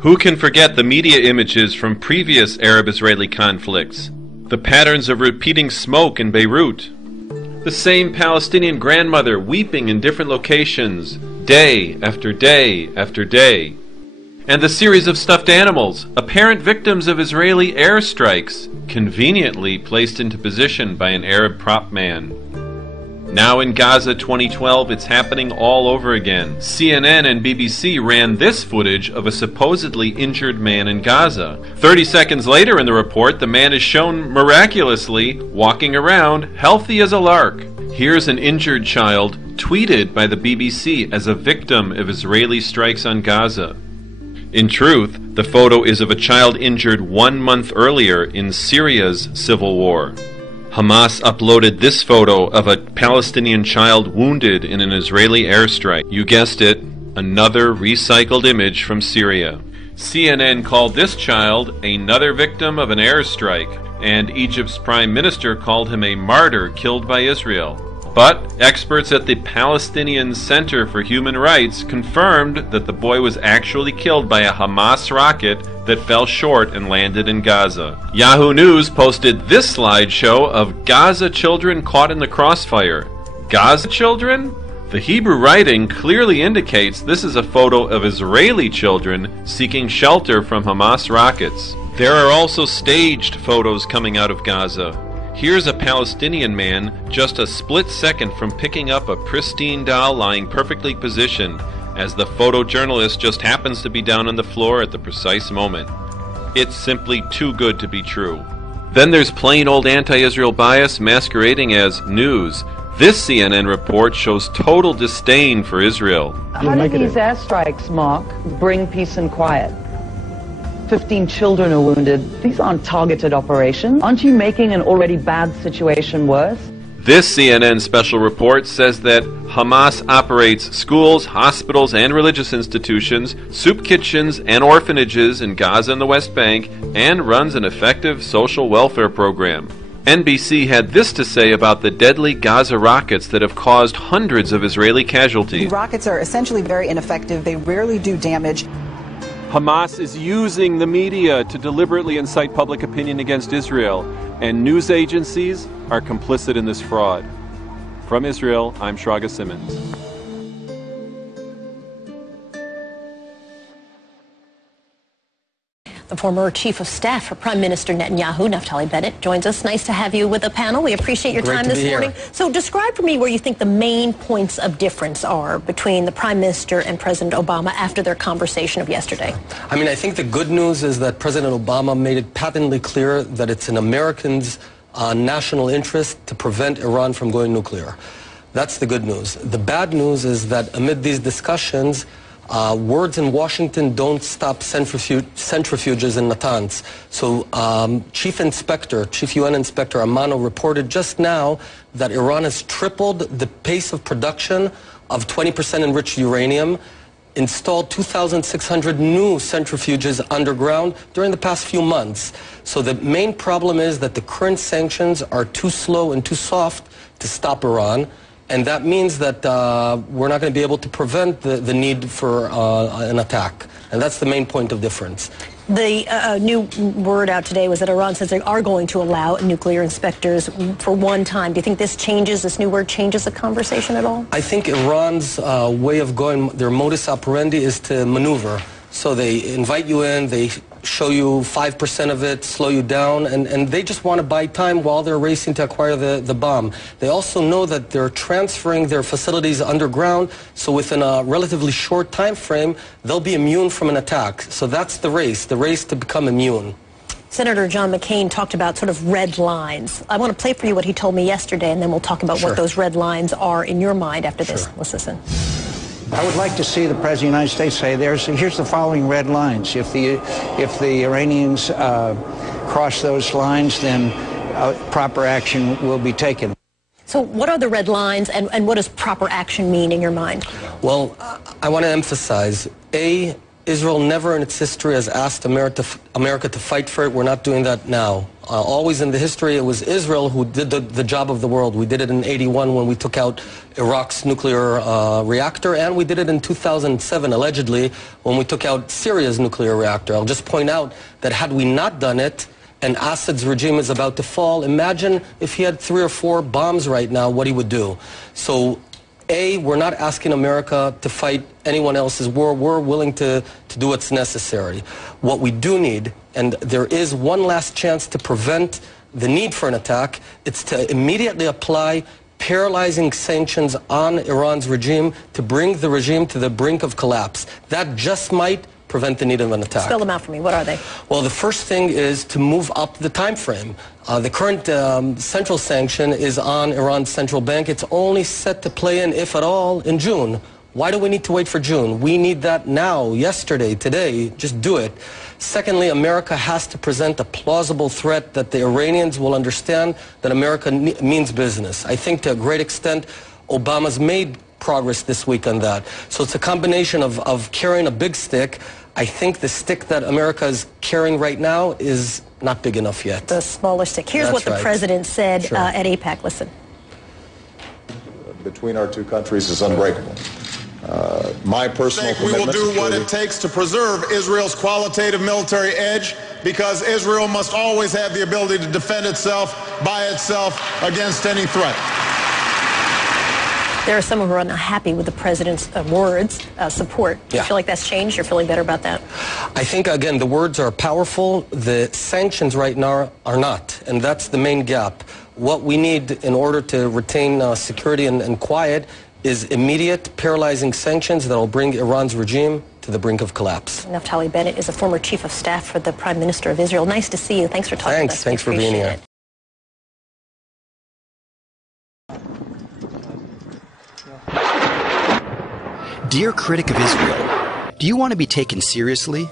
Who can forget the media images from previous Arab-Israeli conflicts? The patterns of repeating smoke in Beirut. The same Palestinian grandmother weeping in different locations, day after day after day. And the series of stuffed animals, apparent victims of Israeli airstrikes, conveniently placed into position by an Arab prop man. Now in Gaza 2012, it's happening all over again. CNN and BBC ran this footage of a supposedly injured man in Gaza. 30 seconds later in the report, the man is shown miraculously walking around, healthy as a lark. Here's an injured child tweeted by the BBC as a victim of Israeli strikes on Gaza. In truth, the photo is of a child injured 1 month earlier in Syria's civil war. Hamas uploaded this photo of a Palestinian child wounded in an Israeli airstrike. You guessed it, another recycled image from Syria. CNN called this child another victim of an airstrike, and Egypt's prime minister called him a martyr killed by Israel. But experts at the Palestinian Center for Human Rights confirmed that the boy was actually killed by a Hamas rocket that fell short and landed in Gaza. Yahoo News posted this slideshow of Gaza children caught in the crossfire. Gaza children? The Hebrew writing clearly indicates this is a photo of Israeli children seeking shelter from Hamas rockets. There are also staged photos coming out of Gaza. Here's a Palestinian man just a split second from picking up a pristine doll lying perfectly positioned, as the photojournalist just happens to be down on the floor at the precise moment. It's simply too good to be true. Then there's plain old anti-Israel bias masquerading as news. This CNN report shows total disdain for Israel. How do these airstrikes, Mark, bring peace and quiet? 15 children are wounded. These aren't targeted operations. Aren't you making an already bad situation worse? This CNN special report says that Hamas operates schools, hospitals, and religious institutions, soup kitchens, and orphanages in Gaza and the West Bank, and runs an effective social welfare program. NBC had this to say about the deadly Gaza rockets that have caused hundreds of Israeli casualties. The rockets are essentially very ineffective. They rarely do damage. Hamas is using the media to deliberately incite public opinion against Israel, and news agencies are complicit in this fraud. From Israel, I'm Shraga Simmons. The former Chief of Staff for Prime Minister Netanyahu, Naftali Bennett, joins us. Nice to have you with the panel. We appreciate your time this morning. So describe for me where you think the main points of difference are between the Prime Minister and President Obama after their conversation of yesterday. I mean, I think the good news is that President Obama made it patently clear that it's in Americans' national interest to prevent Iran from going nuclear. That's the good news. The bad news is that amid these discussions, words in Washington don't stop centrifuges in Natanz. So Chief UN Inspector Amano reported just now that Iran has tripled the pace of production of 20% enriched uranium, installed 2,600 new centrifuges underground during the past few months. So the main problem is that the current sanctions are too slow and too soft to stop Iran. And that means that we're not going to be able to prevent the need for an attack. And that's the main point of difference. The new word out today was that Iran says they are going to allow nuclear inspectors for one time. Do you think this new word changes the conversation at all? I think Iran's way of going, their modus operandi is to maneuver. So they invite you in, they show you 5% of it, slow you down, and they just want to buy time while they're racing to acquire the bomb. They also know that they're transferring their facilities underground, so within a relatively short time frame, they'll be immune from an attack. So that's the race to become immune. Senator John McCain talked about sort of red lines. I want to play for you what he told me yesterday, and then we'll talk about what those red lines are in your mind after this. Let's listen. I would like to see the President of the United States say, here's the following red lines. If the Iranians cross those lines, then proper action will be taken. So what are the red lines, and what does proper action mean in your mind? Well, I want to emphasize, Israel never in its history has asked America to fight for it. We're not doing that now. Always in the history, it was Israel who did the job of the world. We did it in '81 when we took out Iraq's nuclear reactor, and we did it in 2007, allegedly, when we took out Syria's nuclear reactor. I'll just point out that had we not done it, and Assad's regime is about to fall, imagine if he had 3 or 4 bombs right now, what he would do. So, A, we're not asking America to fight anyone else's war. We're willing to do what's necessary. What we do need, and there is one last chance to prevent the need for an attack, it's to immediately apply paralyzing sanctions on Iran's regime to bring the regime to the brink of collapse. That just might prevent the need of an attack. Spell them out for me. What are they? Well, the first thing is to move up the time frame. The current central sanction is on Iran's central bank. It's only set to play in, if at all, in June. Why do we need to wait for June? We need that now, yesterday, today. Just do it. Secondly, America has to present a plausible threat that the Iranians will understand that America means business. I think to a great extent, Obama's made progress this week on that. So it's a combination of carrying a big stick. I think the stick that America is carrying right now is not big enough yet. The smaller stick. Here's what the president said at AIPAC. Listen. Between our two countries is unbreakable. My personal commitment. We will do what it takes to preserve Israel's qualitative military edge, because Israel must always have the ability to defend itself by itself against any threat. There are some who are not happy with the president's words, support. Do you feel like that's changed? You're feeling better about that? I think, again, the words are powerful. The sanctions right now are not, and that's the main gap. What we need in order to retain security and quiet is immediate, paralyzing sanctions that will bring Iran's regime to the brink of collapse. Naftali Bennett is a former chief of staff for the Prime Minister of Israel. Nice to see you. Thanks for talking to us. Thanks for being here. Dear critic of Israel, do you want to be taken seriously?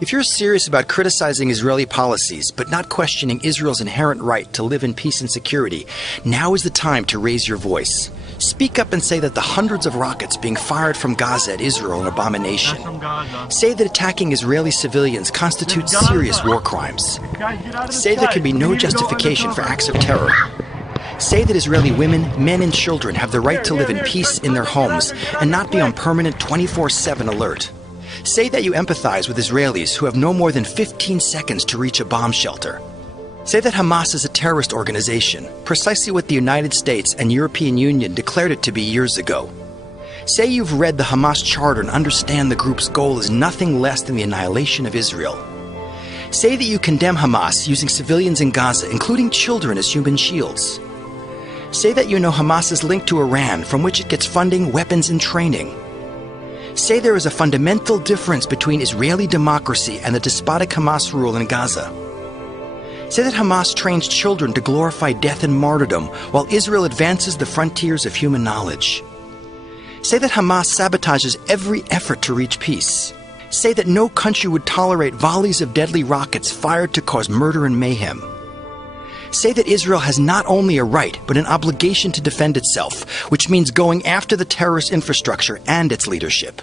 If you're serious about criticizing Israeli policies, but not questioning Israel's inherent right to live in peace and security, now is the time to raise your voice. Speak up and say that the hundreds of rockets being fired from Gaza at Israel are an abomination. Say that attacking Israeli civilians constitutes serious war crimes. Say there can be no justification for acts of terror. Say that Israeli women, men, and children have the right to live in peace in their homes and not be on permanent 24/7 alert. Say that you empathize with Israelis who have no more than 15 seconds to reach a bomb shelter. Say that Hamas is a terrorist organization, precisely what the United States and European Union declared it to be years ago. Say you've read the Hamas charter and understand the group's goal is nothing less than the annihilation of Israel. Say that you condemn Hamas using civilians in Gaza, including children, as human shields. Say that you know Hamas is linked to Iran, from which it gets funding, weapons, and training. Say there is a fundamental difference between Israeli democracy and the despotic Hamas rule in Gaza. Say that Hamas trains children to glorify death and martyrdom, while Israel advances the frontiers of human knowledge. Say that Hamas sabotages every effort to reach peace. Say that no country would tolerate volleys of deadly rockets fired to cause murder and mayhem. Say that Israel has not only a right, but an obligation to defend itself, which means going after the terrorist infrastructure and its leadership.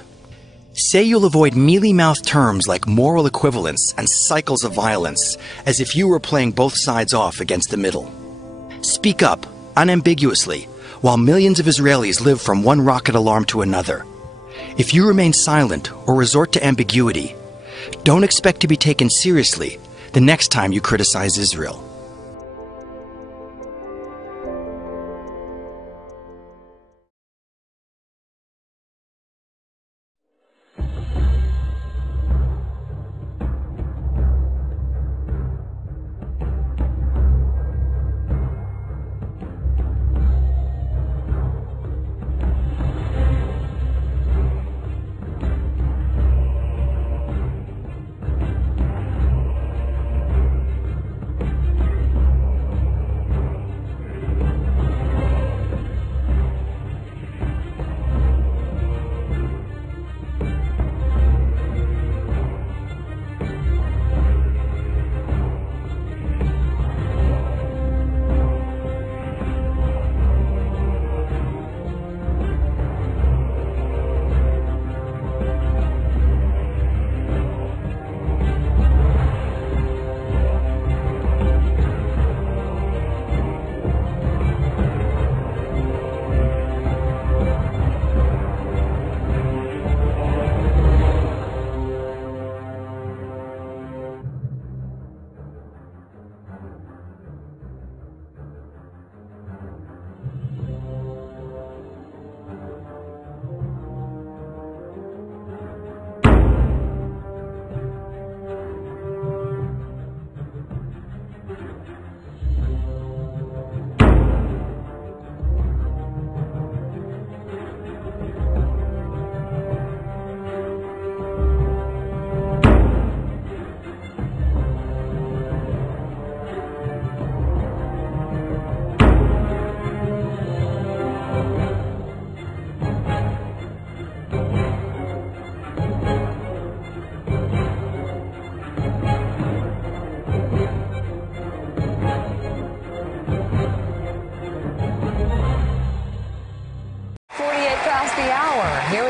Say you'll avoid mealy-mouthed terms like moral equivalence and cycles of violence, as if you were playing both sides off against the middle. Speak up, unambiguously, while millions of Israelis live from one rocket alarm to another. If you remain silent or resort to ambiguity, don't expect to be taken seriously the next time you criticize Israel.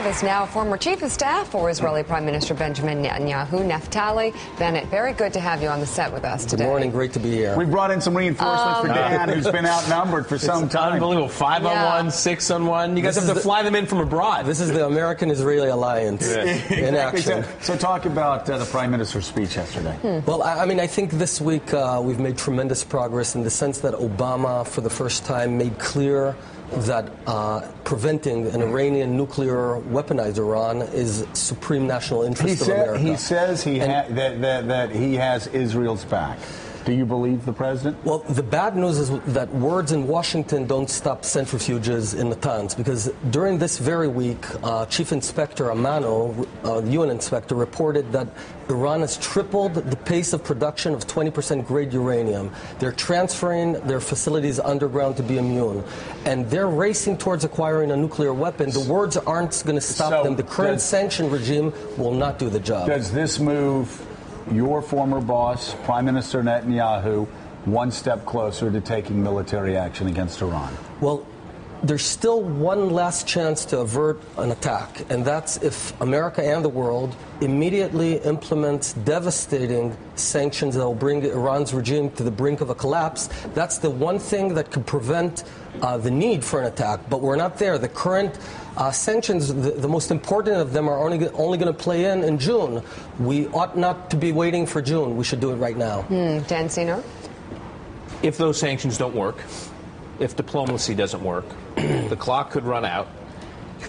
us now former Chief of Staff for Israeli Prime Minister Benjamin Netanyahu, Naftali Bennett. Very good to have you on the set with us today. Good morning. Great to be here. We brought in some reinforcements for Dan, who's been outnumbered for some time. Unbelievable. 5-on-1, 6-on-1. You guys have to fly them in from abroad. This is the American-Israeli alliance in action. So talk about the Prime Minister's speech yesterday. Well, I mean, I think this week we've made tremendous progress in the sense that Obama, for the first time, made clear that preventing an Iranian nuclear weaponized Iran is supreme national interest of America. He says that he has Israel's back. Do you believe the president? Well, the bad news is that words in Washington don't stop centrifuges in Natanz, because during this very week, Chief Inspector Amano, the UN inspector, reported that Iran has tripled the pace of production of 20% grade uranium. They're transferring their facilities underground to be immune. And they're racing towards acquiring a nuclear weapon. The words aren't going to stop them. The current sanction regime will not do the job. Does this move your former boss, Prime Minister Netanyahu, one step closer to taking military action against Iran? Well, there's still one last chance to avert an attack, and that's if America and the world immediately implements devastating sanctions that will bring Iran's regime to the brink of a collapse. That's the one thing that could prevent the need for an attack, but we're not there. The current sanctions, the most important of them, are only going to play in June. We ought not to be waiting for June. We should do it right now. Dan Senor? If those sanctions don't work, if diplomacy doesn't work, the clock could run out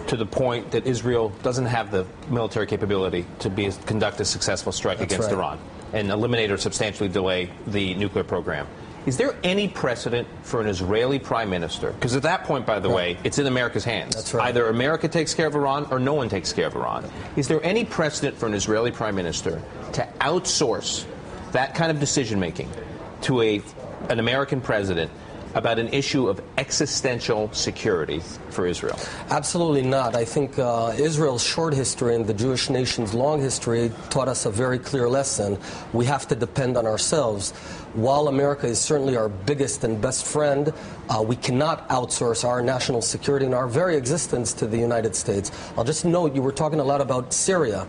to the point that Israel doesn't have the military capability to conduct a successful strike against Iran and eliminate or substantially delay the nuclear program. Is there any precedent for an Israeli prime minister? Because at that point, by the way, it's in America's hands. That's right. Either America takes care of Iran or no one takes care of Iran. Is there any precedent for an Israeli prime minister to outsource that kind of decision-making to an American president about an issue of existential security for Israel? Absolutely not. I think Israel's short history and the Jewish nation's long history taught us a very clear lesson. We have to depend on ourselves. While America is certainly our biggest and best friend, we cannot outsource our national security and our very existence to the United States. I'll just note, you were talking a lot about Syria.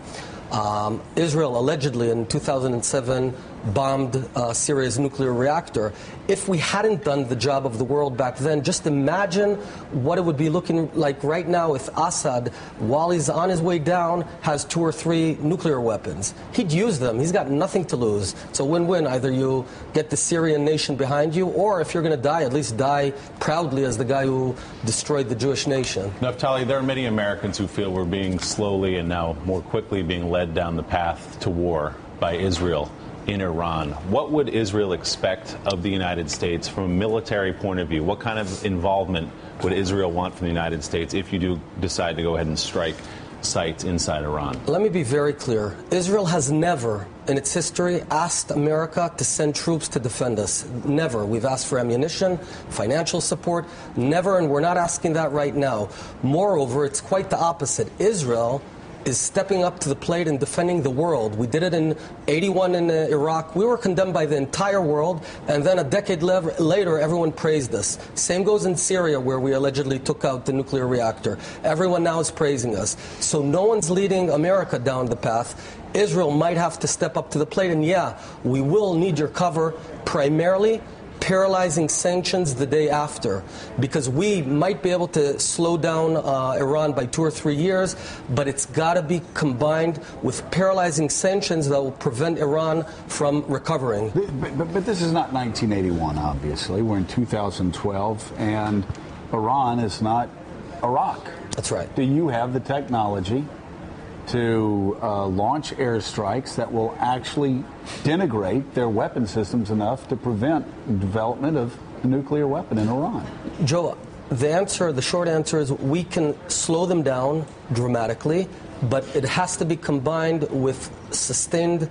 Israel allegedly in 2007 bombed Syria's nuclear reactor. If we hadn't done the job of the world back then, just imagine what it would be looking like right now if Assad, while he's on his way down, has 2 or 3 nuclear weapons. He'd use them. He's got nothing to lose. It's a win-win. Either you get the Syrian nation behind you, or if you're going to die, at least die proudly as the guy who destroyed the Jewish nation. Naftali, there are many Americans who feel we're being slowly and now more quickly being led down the path to war by Israel in Iran. What would Israel expect of the United States from a military point of view? What kind of involvement would Israel want from the United States if you do decide to go ahead and strike sites inside Iran? Let me be very clear. Israel has never in its history asked America to send troops to defend us. Never. We've asked for ammunition, financial support. Never, and we're not asking that right now. Moreover, it's quite the opposite. Israel is stepping up to the plate and defending the world. We did it in '81 in Iraq. We were condemned by the entire world, and then a decade later, everyone praised us. Same goes in Syria, where we allegedly took out the nuclear reactor. Everyone now is praising us. So no one's leading America down the path. Israel might have to step up to the plate, and yeah, we will need your cover, primarily paralyzing sanctions the day after, because we might be able to slow down Iran by 2 or 3 years, but it's got to be combined with paralyzing sanctions that will prevent Iran from recovering. But this is not 1981, obviously. We're in 2012, and Iran is not Iraq. That's right. Do you have the technology to launch airstrikes that will actually denigrate their weapon systems enough to prevent development of a nuclear weapon in Iran? Joe, the short answer is we can slow them down dramatically, but it has to be combined with sustained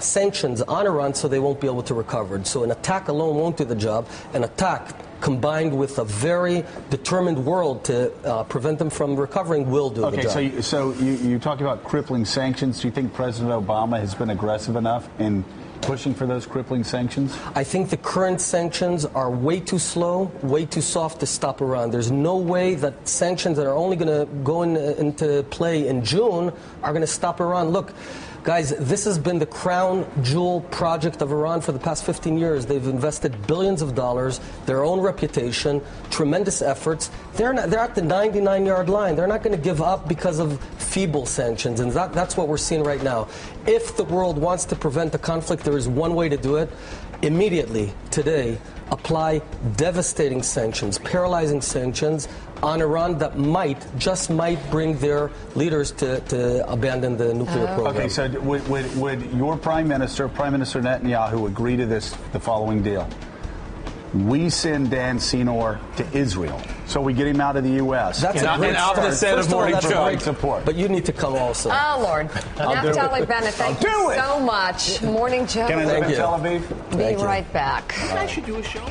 sanctions on Iran so they won't be able to recover. So an attack alone won't do the job. An attack combined with a very determined world to prevent them from recovering will do the job. So you talk about crippling sanctions. Do you think President Obama has been aggressive enough in pushing for those crippling sanctions? I think the current sanctions are way too slow, way too soft to stop Iran. There's no way that sanctions that are only going to go into play in June are going to stop Iran. Look, guys, this has been the crown jewel project of Iran for the past 15 years. They've invested billions of dollars, their own reputation, tremendous efforts. They're at the 99-yard line. They're not going to give up because of feeble sanctions, and that's what we're seeing right now. If the world wants to prevent a conflict, there is one way to do it. Immediately, today, apply devastating sanctions, paralyzing sanctions on Iran that just might bring their leaders to abandon the nuclear program. Okay, so would your Prime Minister Netanyahu, agree to the following deal? We send Dan Senor to Israel, so we get him out of the U.S. That's a great start. But you need to come also. Oh, Lord. Naftali Bennett, thank you so much. Morning, Joe. Can I live in Tel Aviv? Be right back. I should do a show.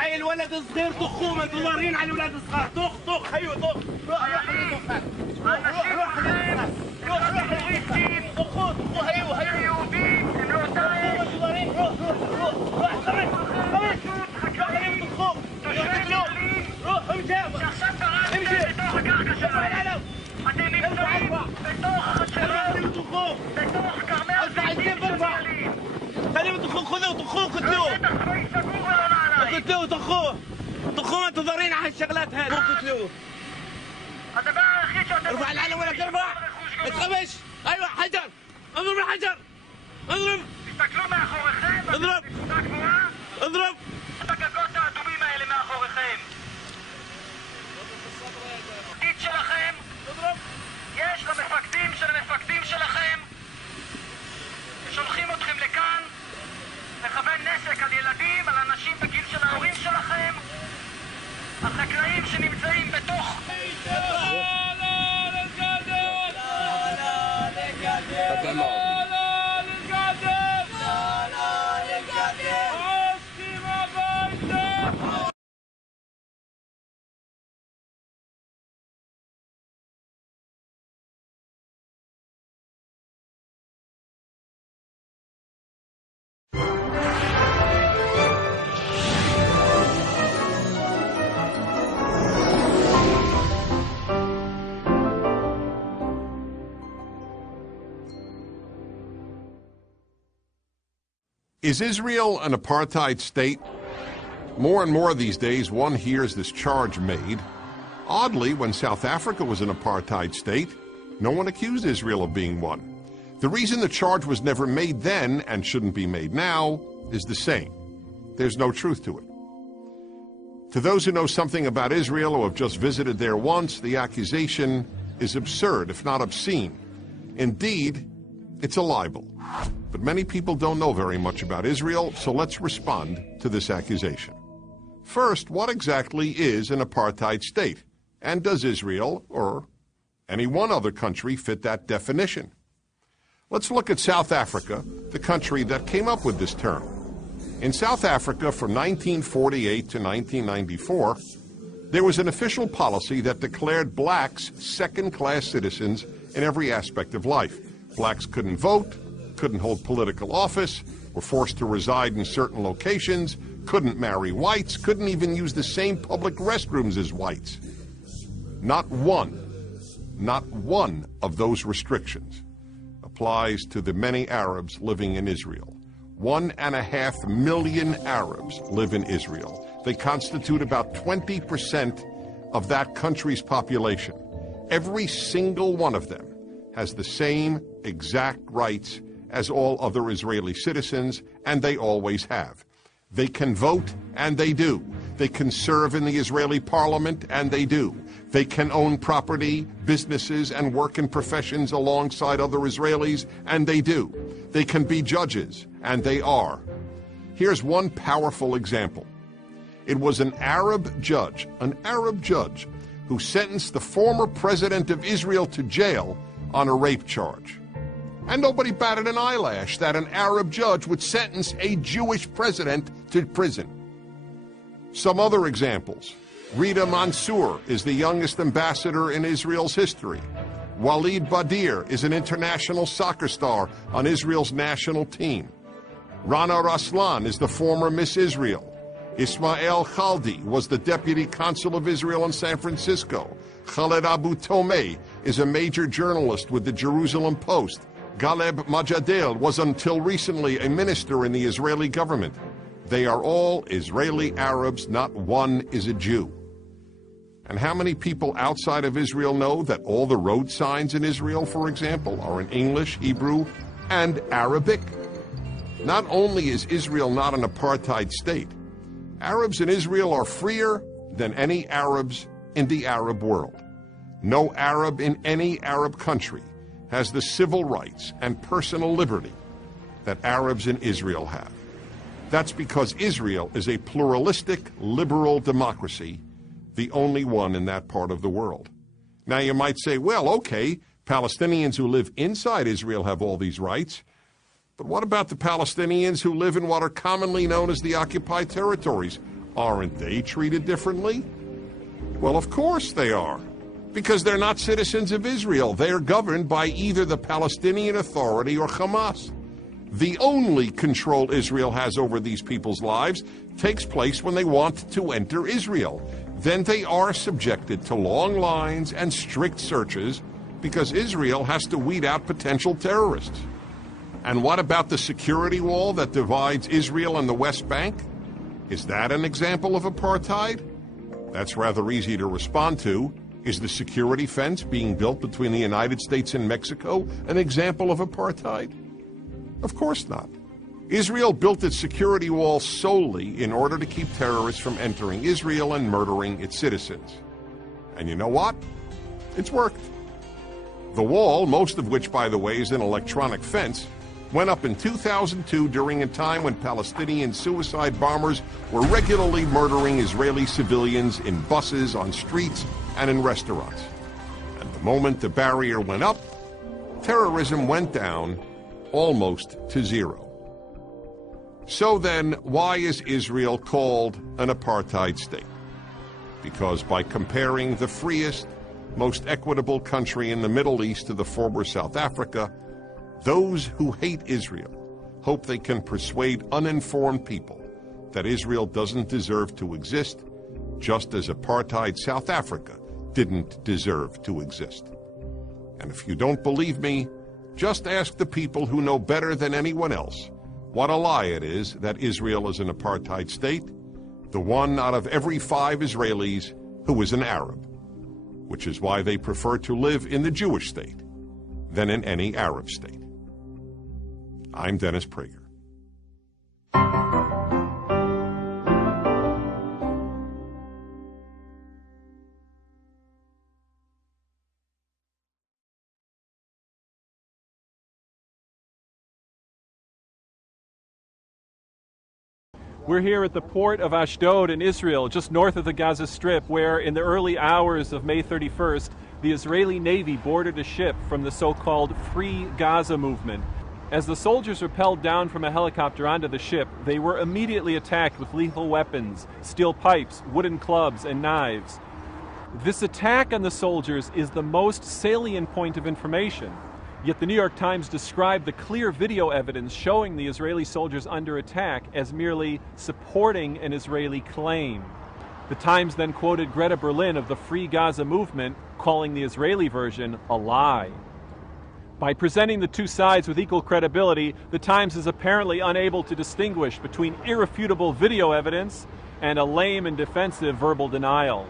هاي الولد الصغير طخوه ما تمرين على الولاد الصغار طخ هيو طخ روح يا حبيبي طخ هيو طخوه ما تضرين على الشغلات هذه قتلوه الدفاع الاخير ارفع العلم ولا ترفع ما تخافش ايوه حجر اضرب الحجر اضرب تستكلوا מאחוריכם اضرب اضرب הגגות האדומים האלה מאחוריכם התפקיד שלכם יש למפקדים של המפקדים שלכם שולחים אתכם לכאן לכוון נשק על ילדים, על אנשים בגיל של ההורים שלכם, על חקלאים שנמצאים בתוך... Is Israel an apartheid state? More and more these days, one hears this charge made. Oddly, when South Africa was an apartheid state, no one accused Israel of being one. The reason the charge was never made then and shouldn't be made now is the same. There's no truth to it. To those who know something about Israel or have just visited there once, the accusation is absurd, if not obscene. Indeed, it's a libel. But many people don't know very much about Israel, so let's respond to this accusation. First, what exactly is an apartheid state? And does Israel, or any one other country, fit that definition? Let's look at South Africa, the country that came up with this term. In South Africa from 1948 to 1994, there was an official policy that declared blacks second-class citizens in every aspect of life. Blacks couldn't vote, couldn't hold political office, were forced to reside in certain locations, couldn't marry whites, couldn't even use the same public restrooms as whites. Not one of those restrictions applies to the many Arabs living in Israel. 1.5 million Arabs live in Israel. They constitute about 20% of that country's population. Every single one of them has the same exact rights as all other Israeli citizens, and they always have. They can vote, and they do. They can serve in the Israeli parliament, and they do. They can own property, businesses, and work in professions alongside other Israelis, and they do. They can be judges, and they are. Here's one powerful example. It was an Arab judge, who sentenced the former president of Israel to jail on a rape charge. And nobody batted an eyelash that an Arab judge would sentence a Jewish president to prison. Some other examples. Rita Mansour is the youngest ambassador in Israel's history. Walid Badir is an international soccer star on Israel's national team. Rana Raslan is the former Miss Israel. Ismail Khaldi was the deputy consul of Israel in San Francisco. Khaled Abu Tomei is a major journalist with the Jerusalem Post. Galeb Majadel was until recently a minister in the Israeli government. They are all Israeli Arabs, not one is a Jew. And how many people outside of Israel know that all the road signs in Israel, for example, are in English, Hebrew, and Arabic? Not only is Israel not an apartheid state, Arabs in Israel are freer than any Arabs in the Arab world. No Arab in any Arab country has the civil rights and personal liberty that Arabs in Israel have. That's because Israel is a pluralistic, liberal democracy, the only one in that part of the world. Now you might say, well, okay, Palestinians who live inside Israel have all these rights, but what about the Palestinians who live in what are commonly known as the occupied territories? Aren't they treated differently? Well, of course they are, because they're not citizens of Israel. They are governed by either the Palestinian Authority or Hamas. The only control Israel has over these people's lives takes place when they want to enter Israel. Then they are subjected to long lines and strict searches because Israel has to weed out potential terrorists. And what about the security wall that divides Israel and the West Bank? Is that an example of apartheid? That's rather easy to respond to. Is the security fence being built between the United States and Mexico an example of apartheid? Of course not. Israel built its security wall solely in order to keep terrorists from entering Israel and murdering its citizens. And you know what? It's worked. The wall, most of which, by the way, is an electronic fence, went up in 2002 during a time when Palestinian suicide bombers were regularly murdering Israeli civilians in buses, on streets, and in restaurants. And the moment the barrier went up, terrorism went down almost to zero. So then, why is Israel called an apartheid state? Because by comparing the freest, most equitable country in the Middle East to the former South Africa, those who hate Israel hope they can persuade uninformed people that Israel doesn't deserve to exist, just as apartheid South Africa didn't deserve to exist. And if you don't believe me, just ask the people who know better than anyone else what a lie it is that Israel is an apartheid state, the one out of every 5 Israelis who is an Arab, which is why they prefer to live in the Jewish state than in any Arab state. I'm Dennis Prager. We're here at the port of Ashdod in Israel, just north of the Gaza Strip, where in the early hours of May 31st, the Israeli Navy boarded a ship from the so-called Free Gaza movement. As the soldiers rappelled down from a helicopter onto the ship, they were immediately attacked with lethal weapons, steel pipes, wooden clubs, and knives. This attack on the soldiers is the most salient point of information. Yet the New York Times described the clear video evidence showing the Israeli soldiers under attack as merely supporting an Israeli claim. The Times then quoted Greta Berlin of the Free Gaza movement, calling the Israeli version a lie. By presenting the two sides with equal credibility, the Times is apparently unable to distinguish between irrefutable video evidence and a lame and defensive verbal denial.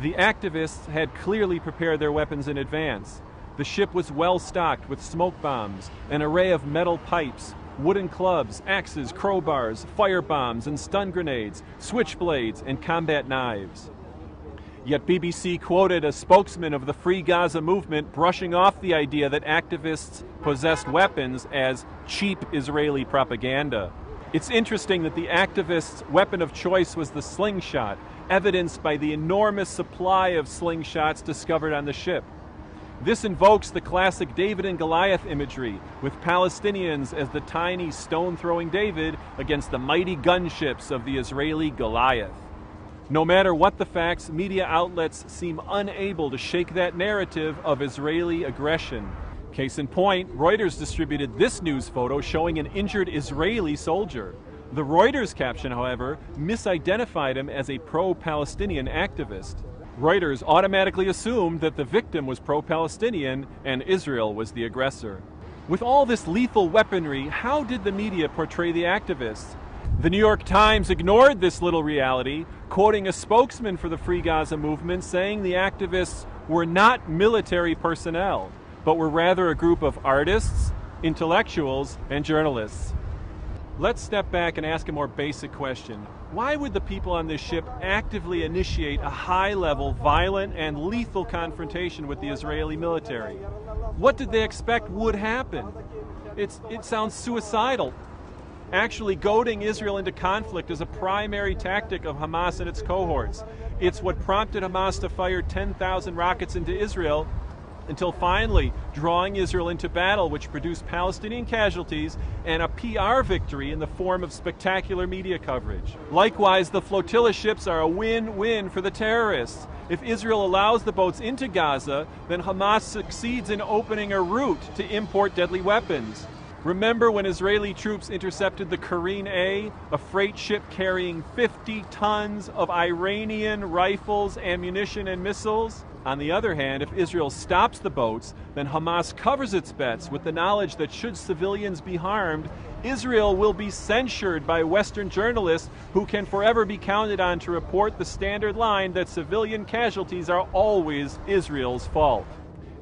The activists had clearly prepared their weapons in advance. The ship was well stocked with smoke bombs, an array of metal pipes, wooden clubs, axes, crowbars, fire bombs and stun grenades, switchblades and combat knives. Yet BBC quoted a spokesman of the Free Gaza movement brushing off the idea that activists possessed weapons as cheap Israeli propaganda. It's interesting that the activists' weapon of choice was the slingshot, evidenced by the enormous supply of slingshots discovered on the ship. This invokes the classic David and Goliath imagery, with Palestinians as the tiny stone-throwing David against the mighty gunships of the Israeli Goliath. No matter what the facts, media outlets seem unable to shake that narrative of Israeli aggression. Case in point, Reuters distributed this news photo showing an injured Israeli soldier. The Reuters caption, however, misidentified him as a pro-Palestinian activist. Reuters automatically assumed that the victim was pro-Palestinian and Israel was the aggressor. With all this lethal weaponry, how did the media portray the activists? The New York Times ignored this little reality, quoting a spokesman for the Free Gaza movement saying the activists were not military personnel, but were rather a group of artists, intellectuals, and journalists. Let's step back and ask a more basic question. Why would the people on this ship actively initiate a high-level, violent, and lethal confrontation with the Israeli military? What did they expect would happen? It sounds suicidal. Actually, goading Israel into conflict is a primary tactic of Hamas and its cohorts. It's what prompted Hamas to fire 10,000 rockets into Israel, until finally drawing Israel into battle, which produced Palestinian casualties and a PR victory in the form of spectacular media coverage. Likewise, the flotilla ships are a win-win for the terrorists. If Israel allows the boats into Gaza, then Hamas succeeds in opening a route to import deadly weapons. Remember when Israeli troops intercepted the Kareen A, a freight ship carrying 50 tons of Iranian rifles, ammunition, and missiles? On the other hand, if Israel stops the boats, then Hamas covers its bets with the knowledge that should civilians be harmed, Israel will be censured by Western journalists who can forever be counted on to report the standard line that civilian casualties are always Israel's fault.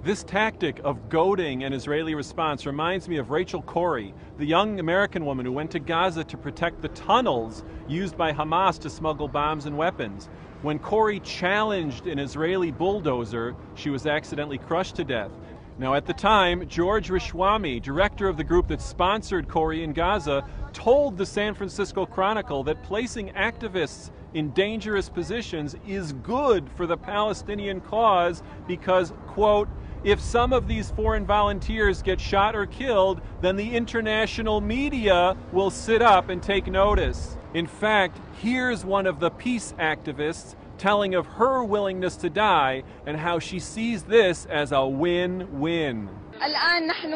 This tactic of goading an Israeli response reminds me of Rachel Corrie, the young American woman who went to Gaza to protect the tunnels used by Hamas to smuggle bombs and weapons. When Corrie challenged an Israeli bulldozer, she was accidentally crushed to death. Now, at the time, George Rishwami, director of the group that sponsored Corrie in Gaza, told the San Francisco Chronicle that placing activists in dangerous positions is good for the Palestinian cause because, quote, if some of these foreign volunteers get shot or killed, then the international media will sit up and take notice. In fact, here's one of the peace activists telling of her willingness to die and how she sees this as a win-win. الآن نحن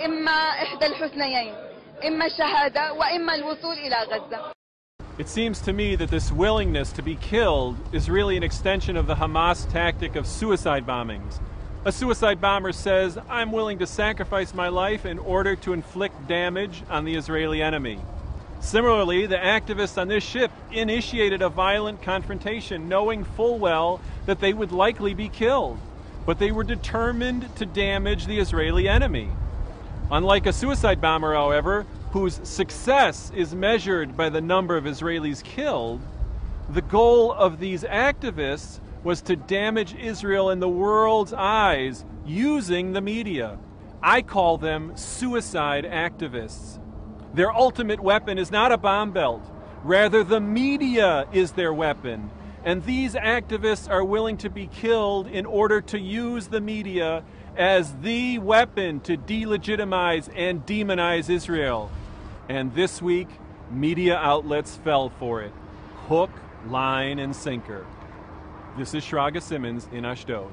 إما إحدى الحسنيين إما الشهادة وإما الوصول إلى غزة. It seems to me that this willingness to be killed is really an extension of the Hamas tactic of suicide bombings. A suicide bomber says, I'm willing to sacrifice my life in order to inflict damage on the Israeli enemy. Similarly, the activists on this ship initiated a violent confrontation, knowing full well that they would likely be killed, but they were determined to damage the Israeli enemy. Unlike a suicide bomber, however, whose success is measured by the number of Israelis killed, the goal of these activists was to damage Israel in the world's eyes using the media. I call them suicide activists. Their ultimate weapon is not a bomb belt. Rather, the media is their weapon. And these activists are willing to be killed in order to use the media as the weapon to delegitimize and demonize Israel. And this week, media outlets fell for it. Hook, line, and sinker. This is Shraga Simmons in Ashdod.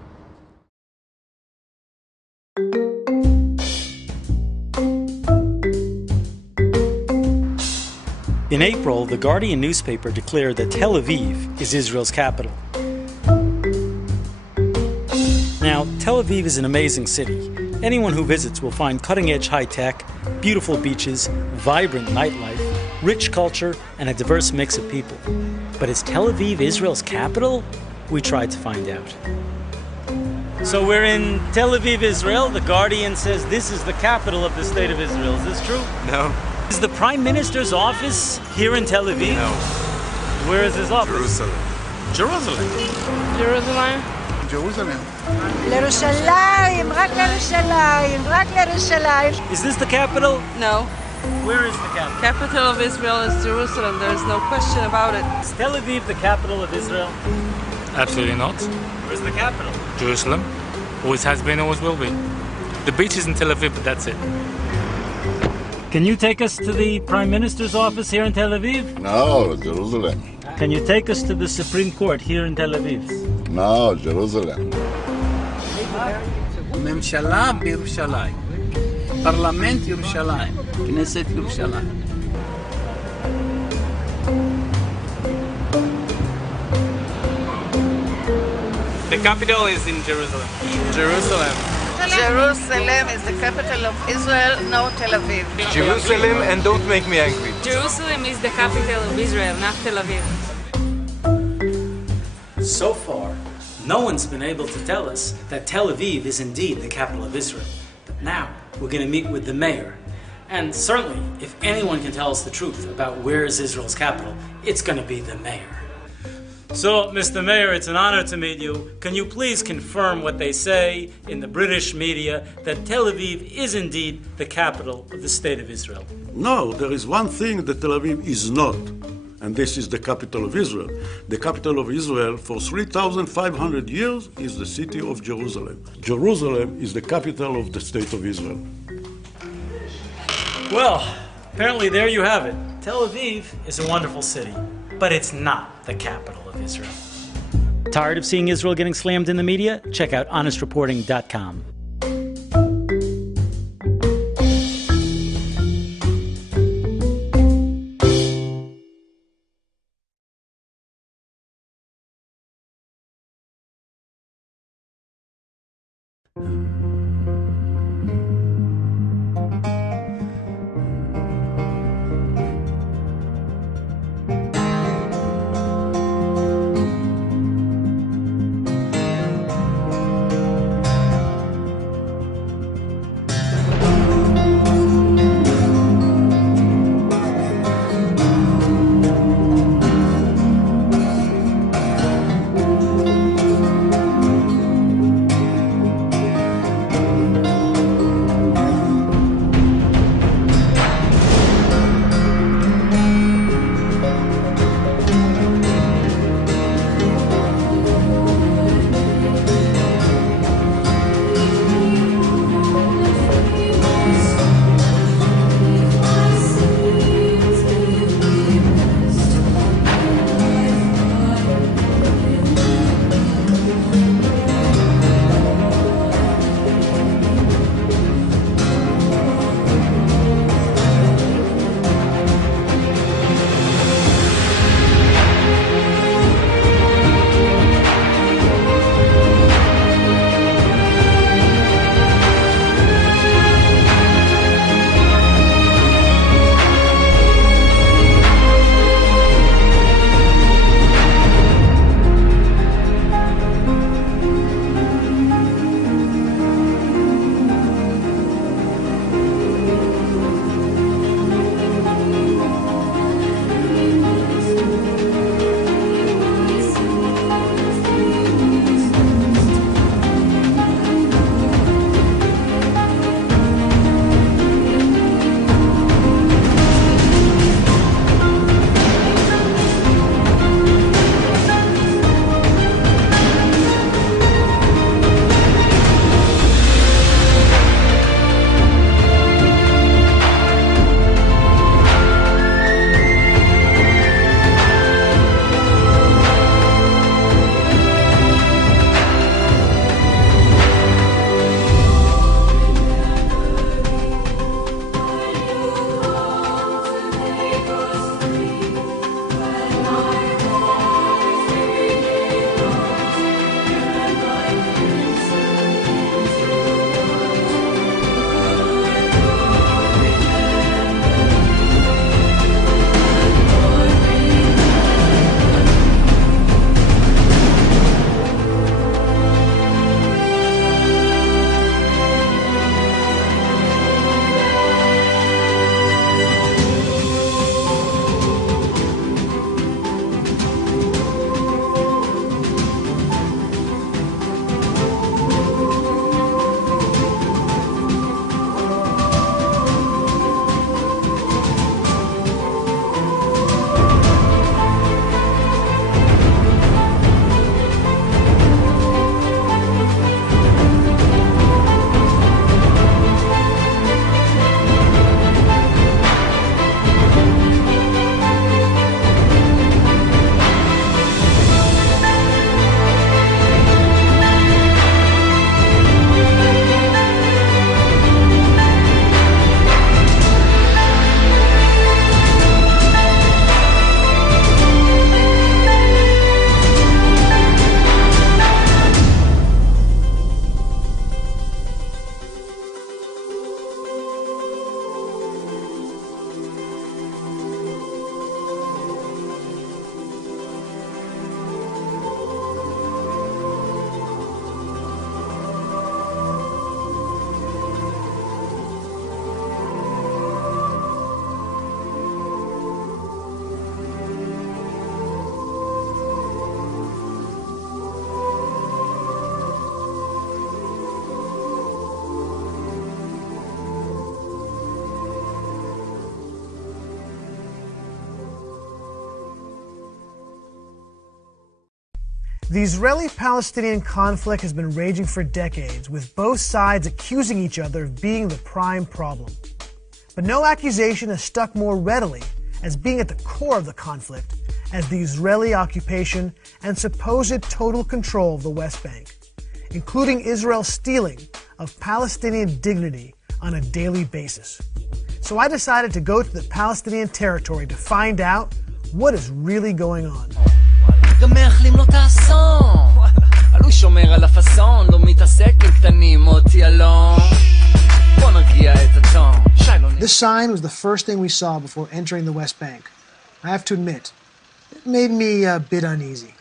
In April, the Guardian newspaper declared that Tel Aviv is Israel's capital. Now, Tel Aviv is an amazing city. Anyone who visits will find cutting-edge high-tech, beautiful beaches, vibrant nightlife, rich culture, and a diverse mix of people. But is Tel Aviv Israel's capital? We tried to find out. So we're in Tel Aviv, Israel. The Guardian says this is the capital of the state of Israel. Is this true? No. Is the Prime Minister's office here in Tel Aviv? No. Where is his office? Jerusalem. Jerusalem. Jerusalem. לירושלים, רק לירושלים, רק לירושלים. Is this the capital? No. Where is the capital? Capital of Israel is Jerusalem. There is no question about it. Is Tel Aviv the capital of Israel? Absolutely not. Where's the capital? Jerusalem. Always has been, always will be. The beach is in Tel Aviv, but that's it. Can you take us to the Prime Minister's office here in Tel Aviv? No, Jerusalem. Can you take us to the Supreme Court here in Tel Aviv? No, Jerusalem. ממשלה בירושלים, פרלמנט ירושלים, כנסת ירושלים. The capital is in Jerusalem. Jerusalem. Jerusalem is the capital of Israel, not Tel Aviv. Jerusalem, and don't make me angry. Jerusalem is the capital of Israel, not Tel Aviv. So far, no one's been able to tell us that Tel Aviv is indeed the capital of Israel. But now, we're going to meet with the mayor. And certainly, if anyone can tell us the truth about where is Israel's capital, it's going to be the mayor. So, Mr. Mayor, it's an honor to meet you. Can you please confirm what they say in the British media, that Tel Aviv is indeed the capital of the state of Israel? No, there is one thing that Tel Aviv is not, and this is the capital of Israel. The capital of Israel for 3,500 years is the city of Jerusalem. Jerusalem is the capital of the state of Israel. Well, apparently there you have it. Tel Aviv is a wonderful city, but it's not the capital of Israel. Tired of seeing Israel getting slammed in the media? Check out honestreporting.com. The Israeli-Palestinian conflict has been raging for decades, with both sides accusing each other of being the prime problem. But no accusation has stuck more readily as being at the core of the conflict as the Israeli occupation and supposed total control of the West Bank, including Israel's stealing of Palestinian dignity on a daily basis. So I decided to go to the Palestinian territory to find out what is really going on. גם מאחלים לו את האסון, אבל הוא שומר על הפסון, לא מתעסק עם קטנים או טיילון. בוא נרגיע את הטון. This sign was the first thing we saw before entering the West Bank. I have to admit, it made me a bit uneasy.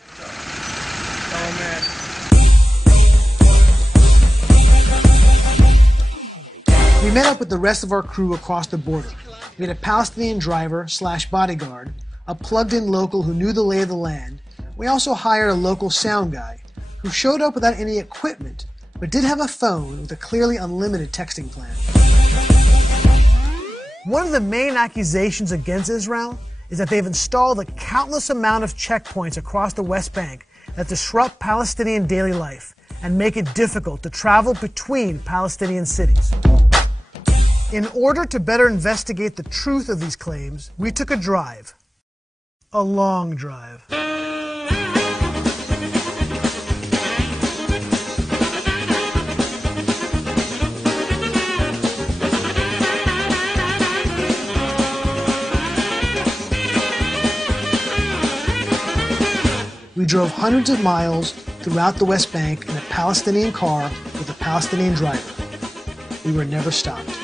We met up with the rest of our crew across the border. We had a Palestinian driver/bodyguard, a plugged-in local who knew the lay of the land. We also hired a local sound guy who showed up without any equipment, but did have a phone with a clearly unlimited texting plan. One of the main accusations against Israel is that they've installed a countless amount of checkpoints across the West Bank that disrupt Palestinian daily life and make it difficult to travel between Palestinian cities. In order to better investigate the truth of these claims, we took a drive. A long drive. We drove hundreds of miles throughout the West Bank in a Palestinian car with a Palestinian driver. We were never stopped.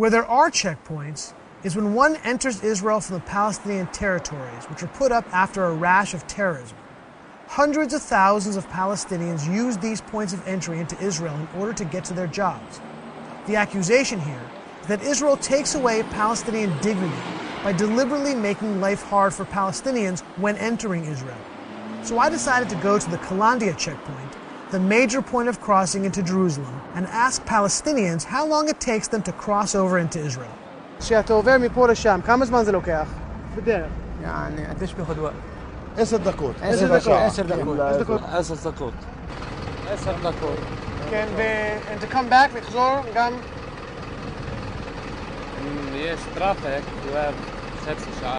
Where there are checkpoints is when one enters Israel from the Palestinian territories, which were put up after a rash of terrorism. Hundreds of thousands of Palestinians use these points of entry into Israel in order to get to their jobs. The accusation here is that Israel takes away Palestinian dignity by deliberately making life hard for Palestinians when entering Israel. So I decided to go to the Kalandia checkpoint, the major point of crossing into Jerusalem, and ask Palestinians how long it takes them to cross over into Israel. כשאתה עובר מפה לשם, כמה זמן זה לוקח? בדרך. يعني قديش بياخد وقت؟ 10 דקות. 10 דקות. 10 דקות. 10 דקות. 10 דקות. כן, and to come back, לחזור גם... אם יש טראפיק, זה חצי שעה.